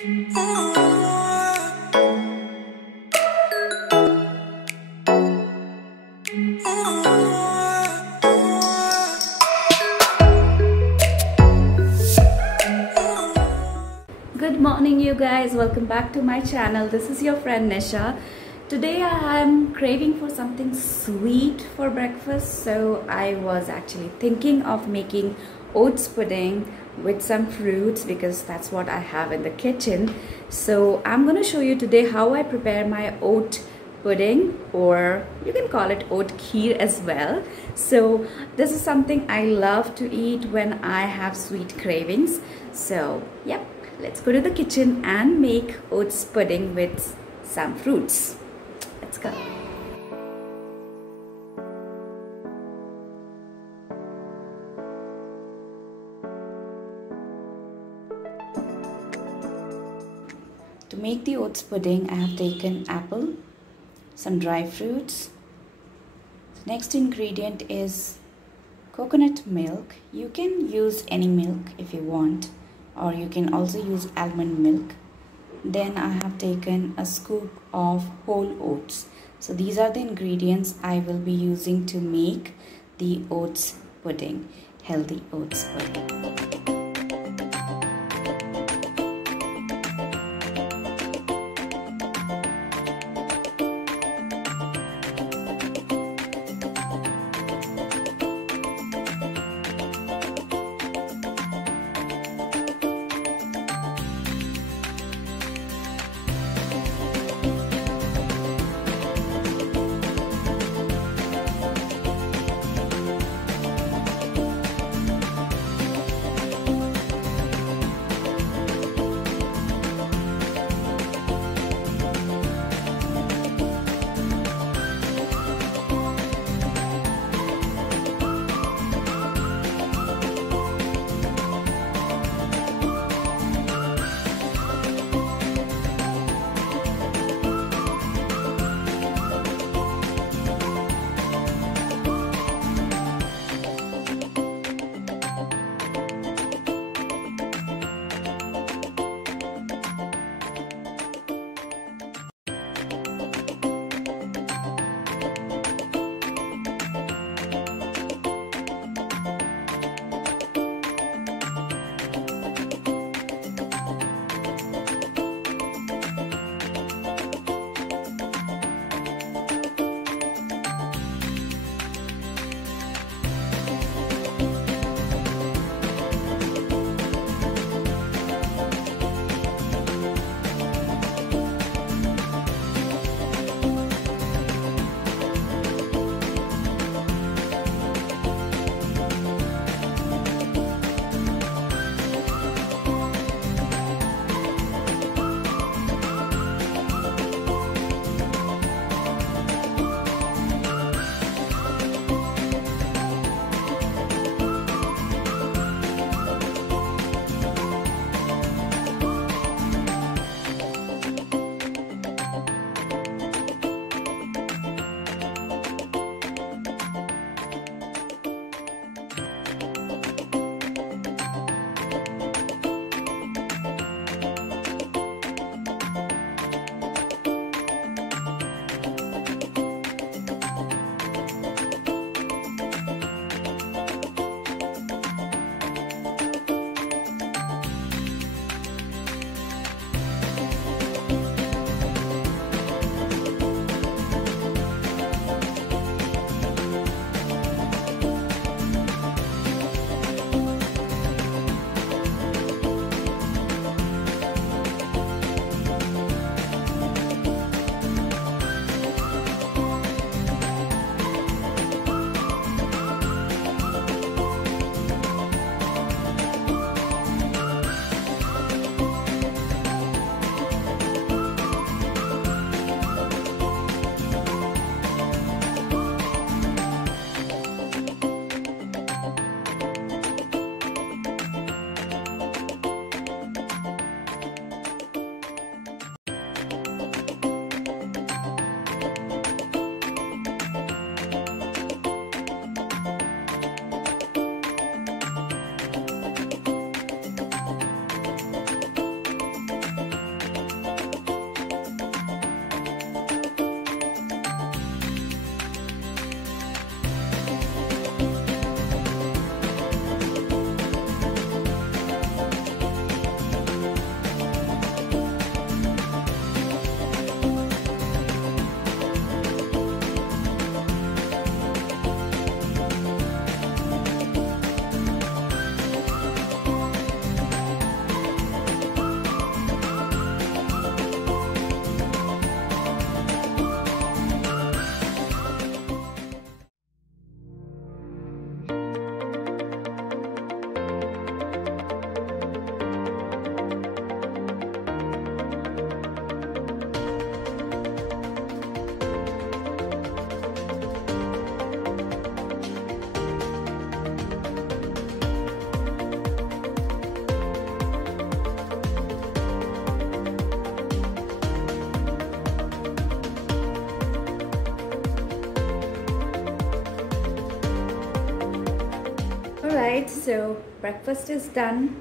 Good morning, you guys. Welcome back to my channel. This is your friend Nisha. Today I am craving for something sweet for breakfast, so I was actually thinking of making oats pudding with some fruits because that's what I have in the kitchen. So I'm going to show you today how I prepare my oat pudding, or you can call it oat kheer as well. So this is something I love to eat when I have sweet cravings. So yep, let's go to the kitchen and make oats pudding with some fruits. Let's go. To make the oats pudding, I have taken apple, some dry fruits. The next ingredient is coconut milk. You can use any milk if you want, or you can also use almond milk. Then I have taken a scoop of whole oats. So these are the ingredients I will be using to make the oats pudding, healthy oats pudding. Alright, so breakfast is done.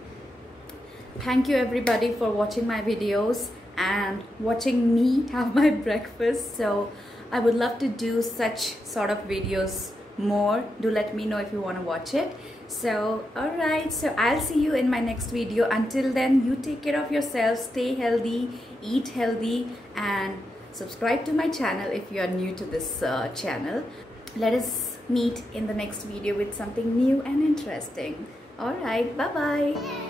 Thank you everybody for watching my videos and watching me have my breakfast. So I would love to do such sort of videos more. Do let me know if you want to watch it. So alright, so I'll see you in my next video. Until then, you take care of yourself, stay healthy, eat healthy, and subscribe to my channel if you are new to this channel. Let us meet in the next video with something new and interesting. Alright, bye bye.